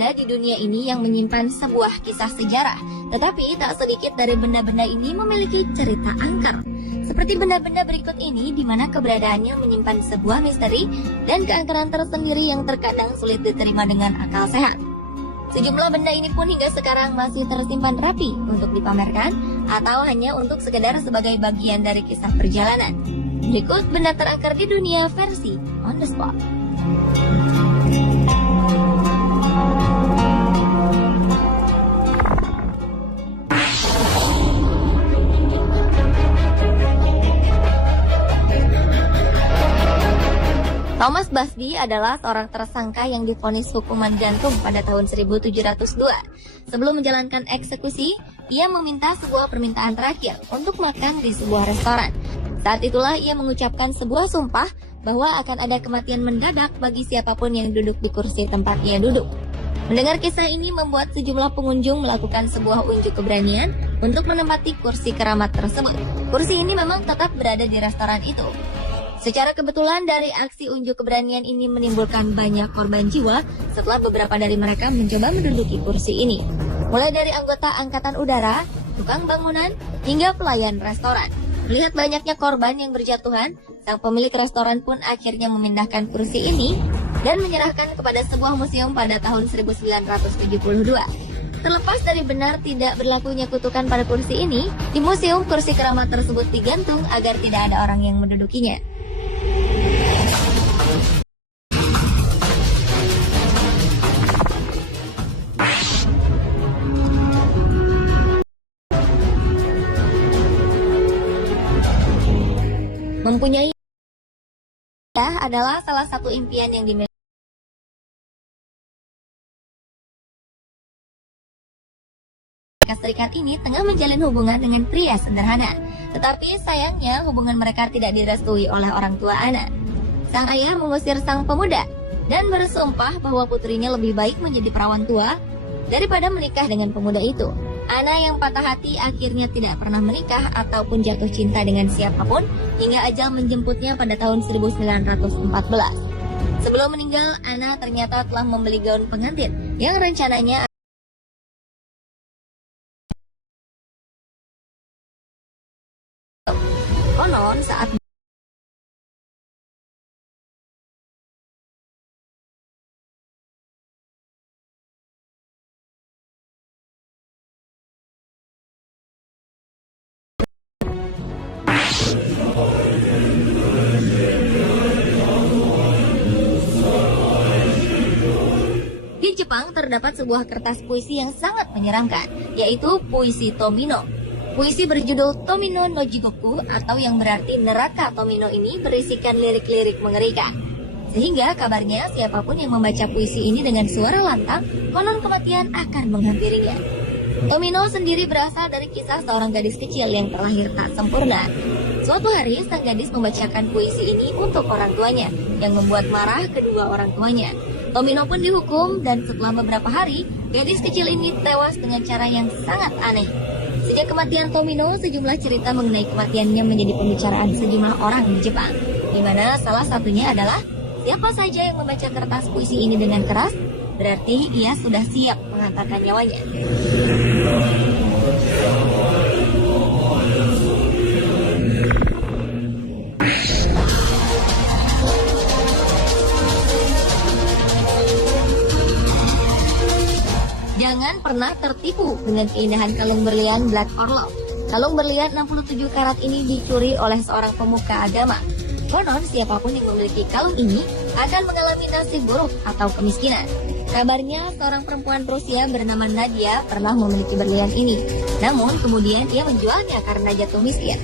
benda di dunia ini yang menyimpan sebuah kisah sejarah, tetapi tak sedikit dari benda-benda ini memiliki cerita angker. Seperti benda-benda berikut ini di mana keberadaannya menyimpan sebuah misteri dan keangkeran tersendiri yang terkadang sulit diterima dengan akal sehat. Sejumlah benda ini pun hingga sekarang masih tersimpan rapi untuk dipamerkan atau hanya untuk sekedar sebagai bagian dari kisah perjalanan. Berikut benda terangker di dunia versi on the spot. Thomas Busby adalah seorang tersangka yang divonis hukuman gantung pada tahun 1702. Sebelum menjalankan eksekusi, ia meminta sebuah permintaan terakhir untuk makan di sebuah restoran. Saat itulah ia mengucapkan sebuah sumpah bahwa akan ada kematian mendadak bagi siapapun yang duduk di kursi tempat ia duduk. Mendengar kisah ini membuat sejumlah pengunjung melakukan sebuah unjuk keberanian untuk menempati kursi keramat tersebut. Kursi ini memang tetap berada di restoran itu. Secara kebetulan dari aksi unjuk keberanian ini menimbulkan banyak korban jiwa setelah beberapa dari mereka mencoba menduduki kursi ini. Mulai dari anggota angkatan udara, tukang bangunan, hingga pelayan restoran. Melihat banyaknya korban yang berjatuhan, sang pemilik restoran pun akhirnya memindahkan kursi ini dan menyerahkan kepada sebuah museum pada tahun 1972. Terlepas dari benar tidak berlakunya kutukan pada kursi ini, di museum kursi keramat tersebut digantung agar tidak ada orang yang mendudukinya. Mempunyai adalah salah satu impian yang dimiliki Amerika Serikat ini tengah menjalin hubungan dengan pria sederhana. Tetapi sayangnya hubungan mereka tidak direstui oleh orang tua Anna. Sang ayah mengusir sang pemuda dan bersumpah bahwa putrinya lebih baik menjadi perawan tua daripada menikah dengan pemuda itu. Anna yang patah hati akhirnya tidak pernah menikah ataupun jatuh cinta dengan siapapun hingga ajal menjemputnya pada tahun 1914. Sebelum meninggal, Anna ternyata telah membeli gaun pengantin yang rencananya konon saat di Jepang terdapat sebuah kertas puisi yang sangat menyeramkan, yaitu puisi Tomino. Puisi berjudul Tomino no Jigoku atau yang berarti neraka Tomino ini berisikan lirik-lirik mengerikan. Sehingga kabarnya siapapun yang membaca puisi ini dengan suara lantang, konon kematian akan menghampirinya. Tomino sendiri berasal dari kisah seorang gadis kecil yang terlahir tak sempurna. Suatu hari sang gadis membacakan puisi ini untuk orang tuanya, yang membuat marah kedua orang tuanya. Tomino pun dihukum dan setelah beberapa hari, gadis kecil ini tewas dengan cara yang sangat aneh. Sejak kematian Tomino, sejumlah cerita mengenai kematiannya menjadi pembicaraan sejumlah orang di Jepang, di mana salah satunya adalah siapa saja yang membaca kertas puisi ini dengan keras, berarti ia sudah siap mengantarkan nyawanya. Jangan pernah tertipu dengan keindahan kalung berlian Black Orlov. Kalung berlian 67 karat ini dicuri oleh seorang pemuka agama. Konon siapapun yang memiliki kalung ini akan mengalami nasib buruk atau kemiskinan. Kabarnya seorang perempuan Rusia bernama Nadia pernah memiliki berlian ini. Namun kemudian ia menjualnya karena jatuh miskin.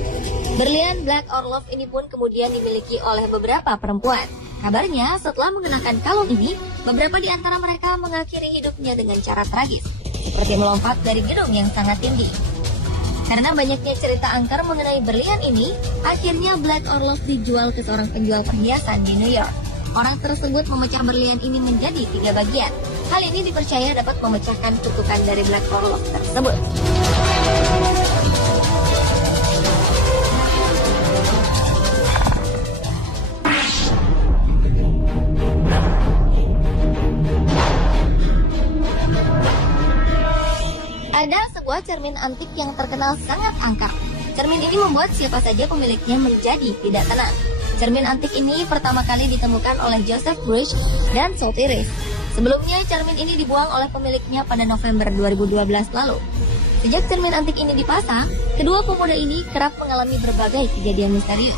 Berlian Black Orlov ini pun kemudian dimiliki oleh beberapa perempuan. Kabarnya setelah mengenakan kalung ini, beberapa di antara mereka mengakhiri hidupnya dengan cara tragis, seperti melompat dari gedung yang sangat tinggi. Karena banyaknya cerita angker mengenai berlian ini, akhirnya Black Orlov dijual ke seorang penjual perhiasan di New York. Orang tersebut memecah berlian ini menjadi 3 bagian. Hal ini dipercaya dapat memecahkan kutukan dari Black Orlov tersebut. cermin antik yang terkenal sangat angker. Cermin ini membuat siapa saja pemiliknya menjadi tidak tenang. Cermin antik ini pertama kali ditemukan oleh Joseph Bridge dan Sotheby's. Sebelumnya, cermin ini dibuang oleh pemiliknya pada November 2012 lalu. Sejak cermin antik ini dipasang, kedua pemuda ini kerap mengalami berbagai kejadian misterius.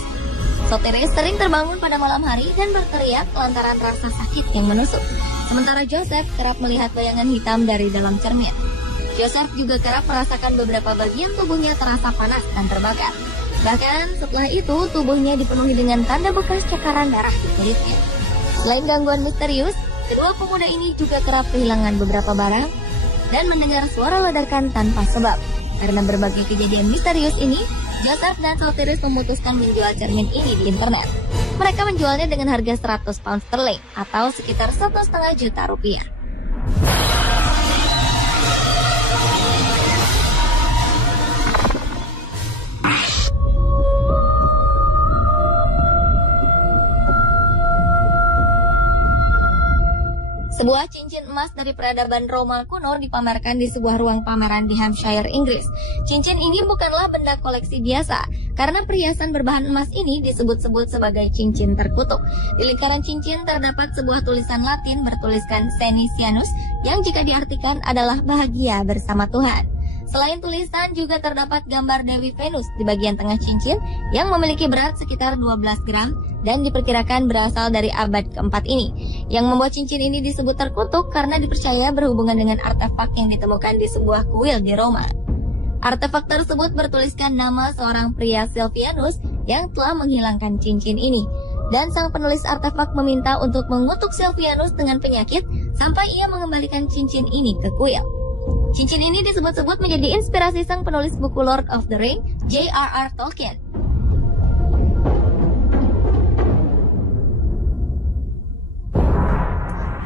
Sotheby's sering terbangun pada malam hari dan berteriak lantaran rasa sakit yang menusuk. Sementara Joseph kerap melihat bayangan hitam dari dalam cermin. Joseph juga kerap merasakan beberapa bagian tubuhnya terasa panas dan terbakar. Bahkan setelah itu, tubuhnya dipenuhi dengan tanda bekas cakaran darah di kulitnya. Selain gangguan misterius, kedua pemuda ini juga kerap kehilangan beberapa barang dan mendengar suara ledakan tanpa sebab. Karena berbagai kejadian misterius ini, Joseph dan Sotheby's memutuskan menjual cermin ini di internet. Mereka menjualnya dengan harga 100 pound sterling atau sekitar 1,5 juta rupiah. Sebuah cincin emas dari peradaban Roma kuno dipamerkan di sebuah ruang pameran di Hampshire, Inggris. Cincin ini bukanlah benda koleksi biasa, karena perhiasan berbahan emas ini disebut-sebut sebagai cincin terkutuk. Di lingkaran cincin terdapat sebuah tulisan Latin bertuliskan Senisianus, yang jika diartikan adalah bahagia bersama Tuhan. Selain tulisan, juga terdapat gambar Dewi Venus di bagian tengah cincin yang memiliki berat sekitar 12 gram dan diperkirakan berasal dari abad keempat ini. Yang membuat cincin ini disebut terkutuk karena dipercaya berhubungan dengan artefak yang ditemukan di sebuah kuil di Roma. Artefak tersebut bertuliskan nama seorang pria Silvianus yang telah menghilangkan cincin ini. Dan sang penulis artefak meminta untuk mengutuk Silvianus dengan penyakit sampai ia mengembalikan cincin ini ke kuil. Cincin ini disebut-sebut menjadi inspirasi sang penulis buku Lord of the Ring, J.R.R. Tolkien.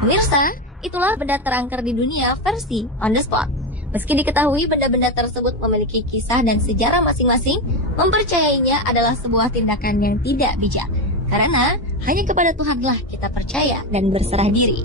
Pemirsa, itulah benda terangker di dunia versi on the spot. Meski diketahui benda-benda tersebut memiliki kisah dan sejarah masing-masing, mempercayainya adalah sebuah tindakan yang tidak bijak. Karena hanya kepada Tuhanlah kita percaya dan berserah diri.